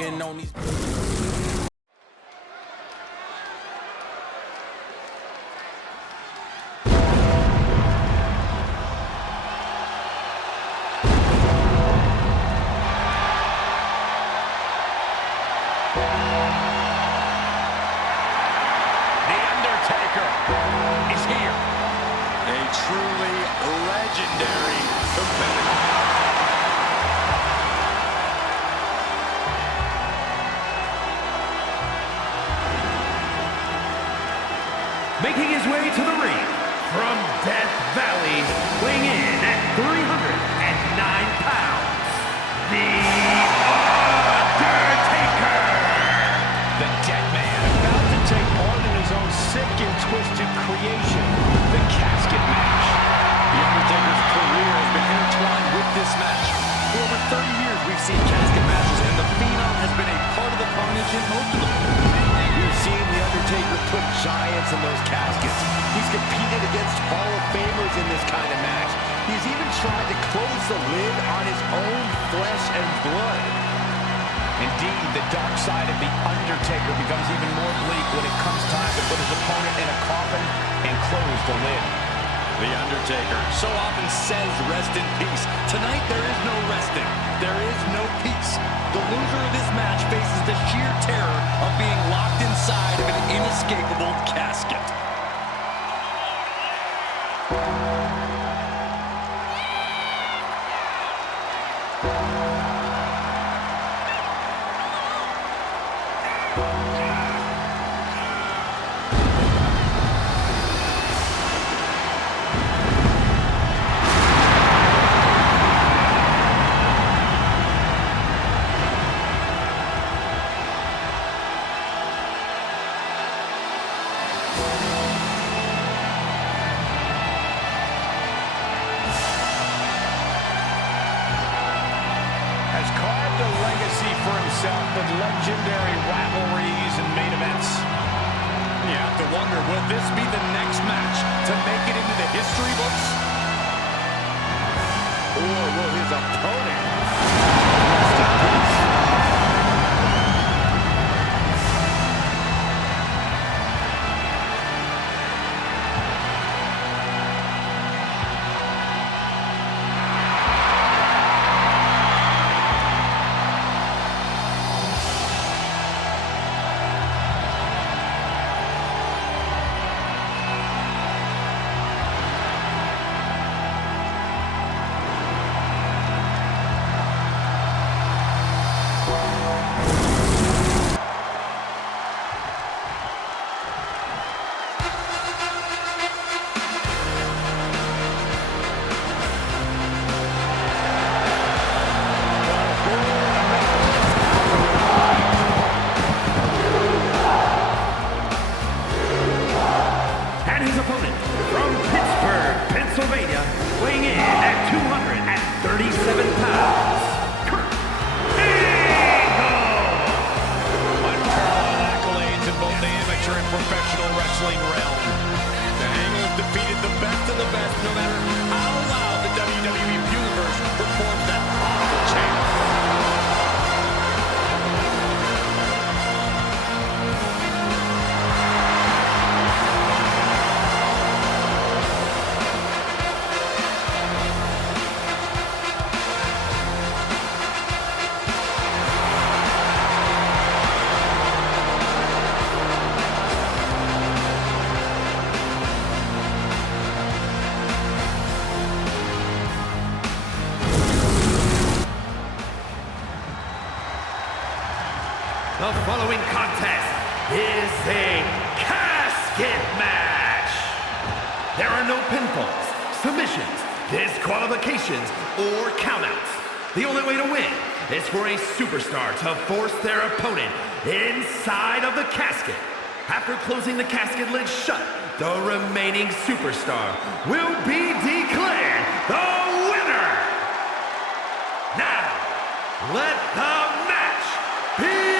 working on these. The Undertaker is here. A truly legendary competitor. Making his way to the ring from Death Valley, weighing in at 309 pounds, The Undertaker! The dead man about to take part in his own sick and twisted creation, the casket match. The Undertaker's career has been intertwined with this match. For over 30 years, we've seen casket matches, and the Phenom has been a part of the carnage in most of them. We've seen The Undertaker put giants in those caskets. He's competed against Hall of Famers in this kind of match. He's even tried to close the lid on his own flesh and blood. Indeed, the dark side of The Undertaker becomes even more bleak when it comes time to put his opponent in a coffin and close the lid. The Undertaker so often says rest in peace. Tonight there is no resting. There is no peace. The loser of this match faces the sheer terror of being locked inside of an inescapable casket. Has carved a legacy for himself with legendary rivalries and main events. You have to wonder, will this be the next match to make it into the history books? Or will his opponent rest in peace? And his opponent from Pittsburgh, Pennsylvania, weighing in at 237 pounds, Kurt Angle! Unparalleled accolades in both the amateur and professional wrestling realm. The Angle has defeated the best of the best, no matter how loud the WWE Universe performs that awful chant. The following contest is a casket match. There are no pinfalls, submissions, disqualifications, or countouts. The only way to win is for a superstar to force their opponent inside of the casket. After closing the casket lid shut, the remaining superstar will be declared the winner. Now, let the match begin!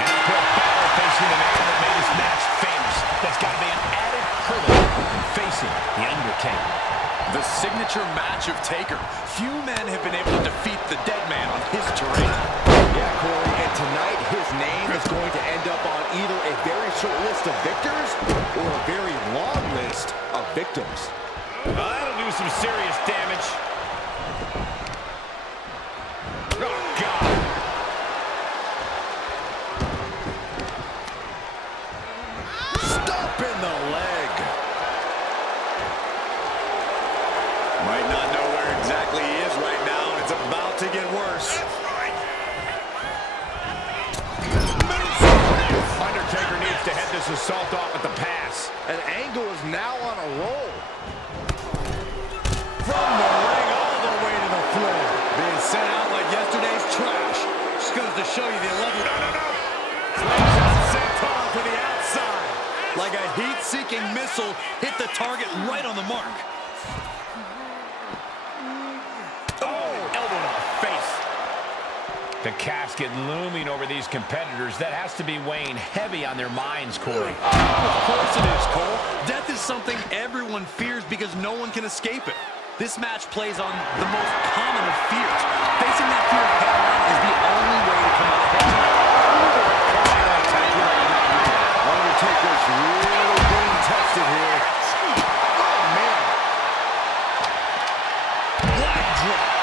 And uphill battle facing the man that made this match famous. That's got to be an added hurt facing the Undertaker. The signature match of Taker. Few men have been able to defeat the dead man on his terrain. Yeah, Corey, and tonight his name is going to end up on either a very short list of victors or a very long list of victims. That'll do some serious damage. Oh, God. Stop in the leg. Might not know where exactly he is right now, and it's about to get worse. Undertaker needs to head this assault off at the pass. And Angle is now on a roll. From the ring all the way to the floor. Being sent out like yesterday's trash. Just goes to show you the level. Senton to the outside. Like a heat-seeking missile, hit the target right on the mark. The casket looming over these competitors. That has to be weighing heavy on their minds, Corey. Of course it is, Cole. Death is something everyone fears because no one can escape it. This match plays on the most common of fears. Facing that fear head-on is the only way to come out ahead tonight. Undertaker's really being tested here. Oh, man. Leg drop.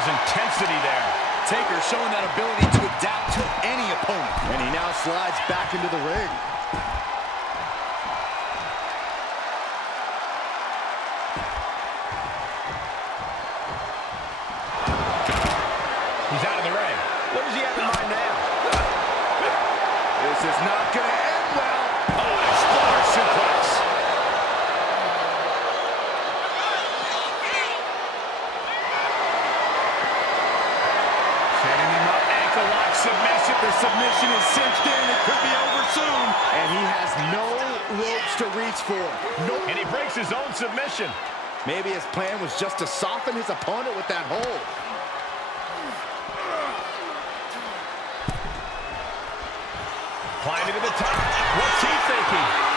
Intensity there. Taker showing that ability to adapt to any opponent. And he now slides back into the ring. He's out of the ring. What does he have in mind now? This is not going to end well. Oh, explorer suplex. Submission. The submission is cinched in. It could be over soon. And he has no ropes to reach for. No. And he breaks his own submission. Maybe his plan was just to soften his opponent with that hold. Climbing to the top. What's he thinking?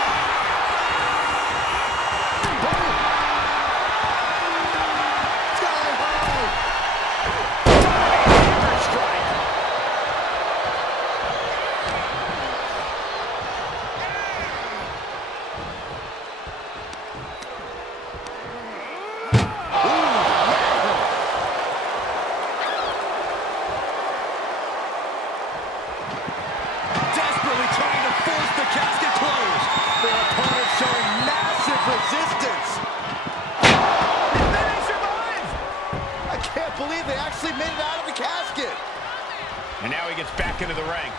And now he gets back into the ring.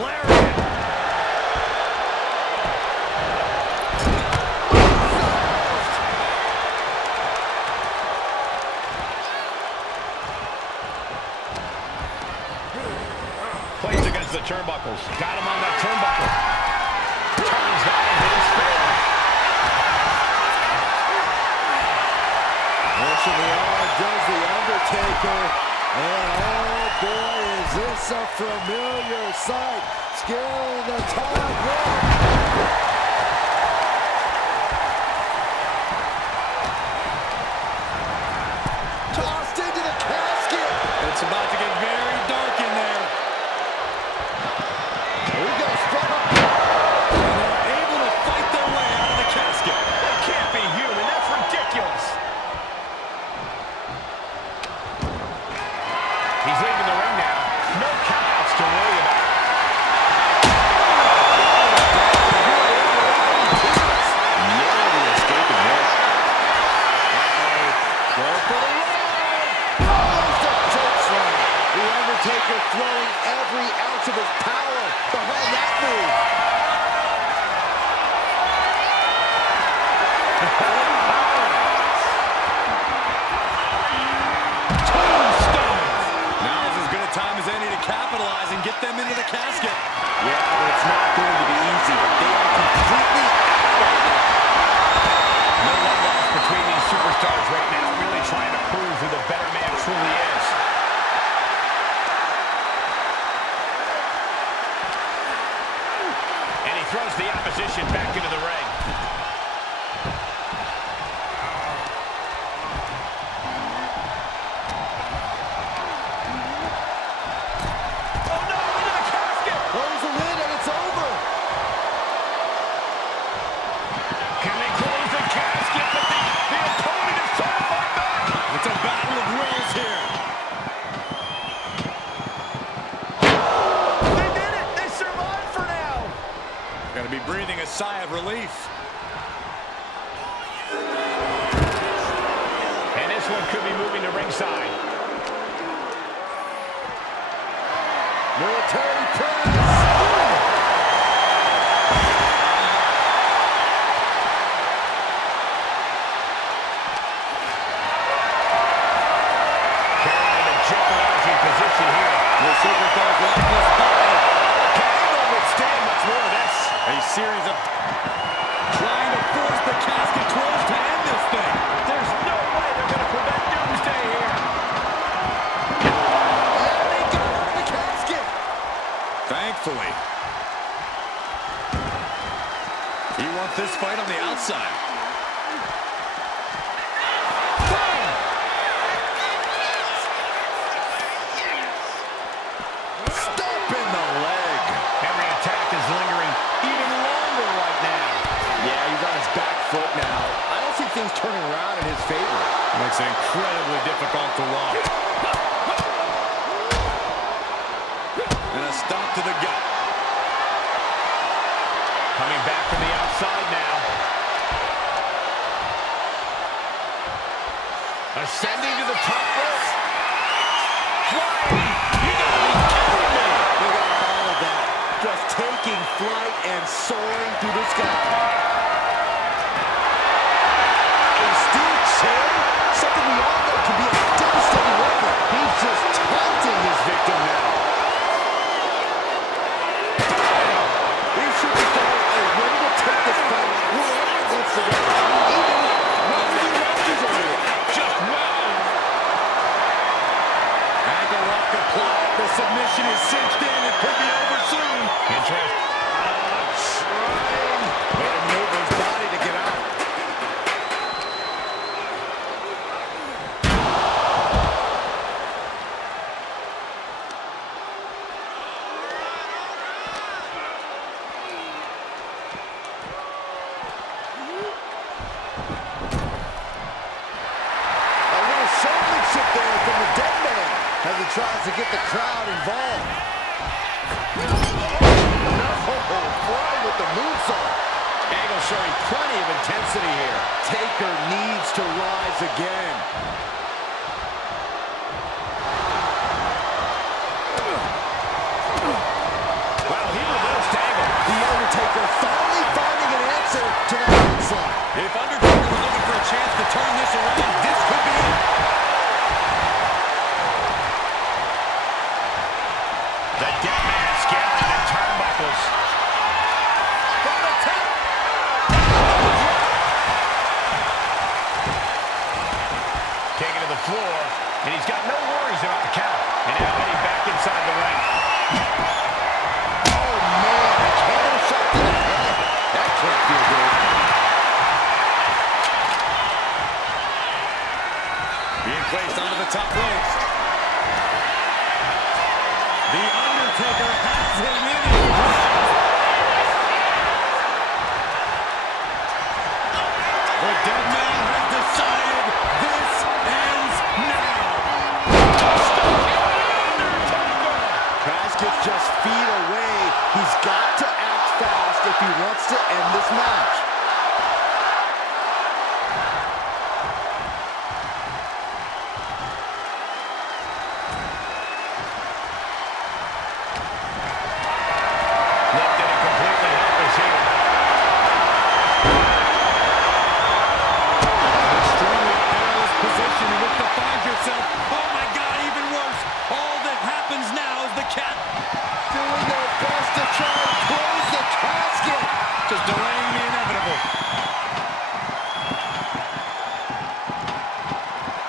Lariat. Plays against the turnbuckles. Got him on that turnbuckle. Turns that in his favor. Pushing the arm does the Undertaker. And oh boy, is this a familiar sight. Scaling the top rope. Tossed into the casket. It's about to get very dark in there. We got a struggle. And they're able throws the opposition back into the ring. Oh no, into the casket! Close the lid and it's over. Can they close the casket? But the opponent is trying to fight back. It's a battle of wills here. They did it! They survived for now! Gotta be breathing a sigh of relief. And this one could be moving to ringside. Military press. Carrying in a jeopardizing position here. The superstar block this high. Can Angle withstand much more of this? A series of trying to force the casket closed to end this thing. There's no way they're going to prevent doomsday here. And they got out of the casket. Thankfully. He wants this fight on the outside. Stomping the leg. Every attack is lingering even longer right now. Yeah, he's on his back foot now. I don't see things turning around in his favor. Makes it incredibly difficult to walk. And a stop to the gut. Coming back from the outside now. Ascending to the top rope. Flying. You gotta be kidding me. Look at all of that. Just taking flight and soaring through the sky. A steel chair? Something we all know can be a devastating weapon. He's just taunting his victim now. These superstars are ready to take this fight wherever it wants to go. Even when the matches are here. Just wow. Ankle lock applied. The submission is cinched in. It could be over soon. Interesting. Trying. Way to move his body to get out. A little showmanship there from the dead man as he tries to get the crowd involved. Oh, flying with the moonsault. Angle showing plenty of intensity here. Taker needs to rise again. Wow, he reversed Angle. The Undertaker finally finding an answer to that onslaught. If Undertaker was looking for a chance to turn this around, this could be it. The dead man scaling the turnbuckles. From the top. Taken to the floor, and he's got no worries about the count. And now heading back inside the ring. Oh, man, a camera shot to the head. That can't feel good. Being placed onto the top rope. The Undertaker has him in his grasp. The dead man has decided this ends now. Casket's just feet away. He's got to act fast if he wants to end this match. Lifted and completely helpless here. Extremely perilous position in which to find yourself. Oh my God, even worse. All that happens now is the cat Doing their best to try and close the casket. just delaying the inevitable.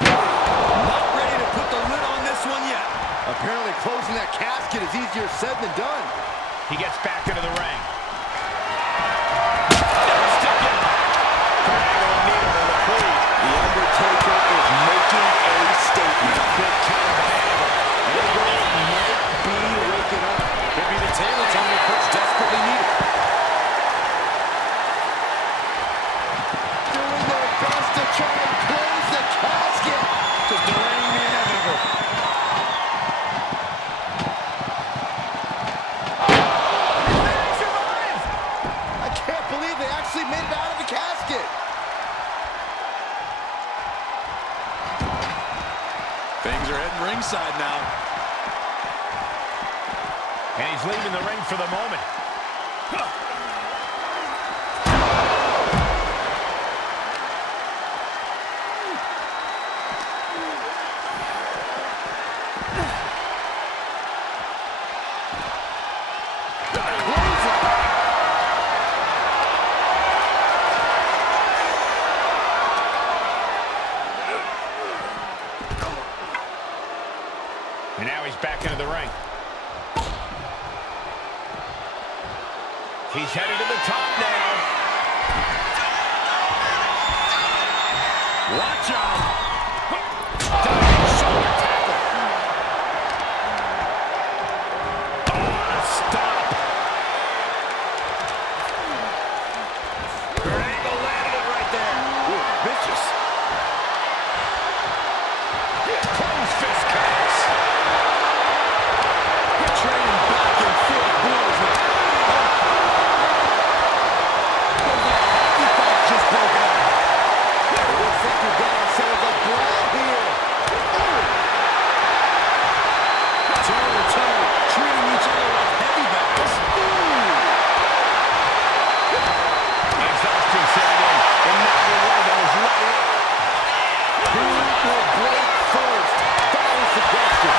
Not ready to put the lid on this one yet. Apparently closing that casket is easier said than done. He gets back into the ring. ringside now. And he's leaving the ring for the moment. And now he's back into the ring. He's headed to the top now. Watch out. Diving shoulder tackle. Oh, stop. Kurt Angle landed it right there. Ooh, vicious. Close fist connects. Trading back and forth blows now. Just broke out. Looks like we've got ourselves a brawl here. Toe to toe, treating each other like heavy battles. Exhaustion setting in, and neither one of them is letting up. Who will break first? That is the question.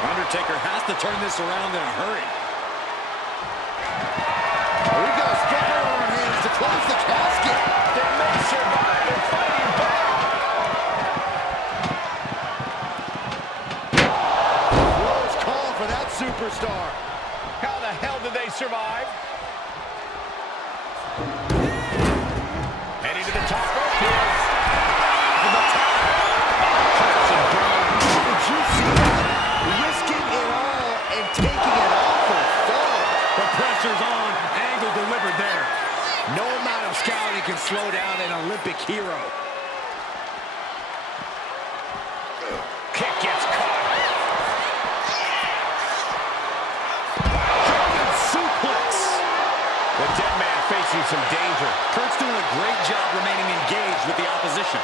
Undertaker has to turn this around in a hurry. We've got a struggle on our hands to close the casket. They may survive and fighting back. Close call for that superstar. How the hell did they survive? Heading to the top rope here. From the top. Crimson burn. Did you see that? Risking it all and taking an awful fall. The pressure's on. Angle delivered there. No amount of scouting can slow down an Olympic hero. Kick gets caught. German suplex. The dead man facing some danger. Kurt's doing a great job remaining engaged with the opposition.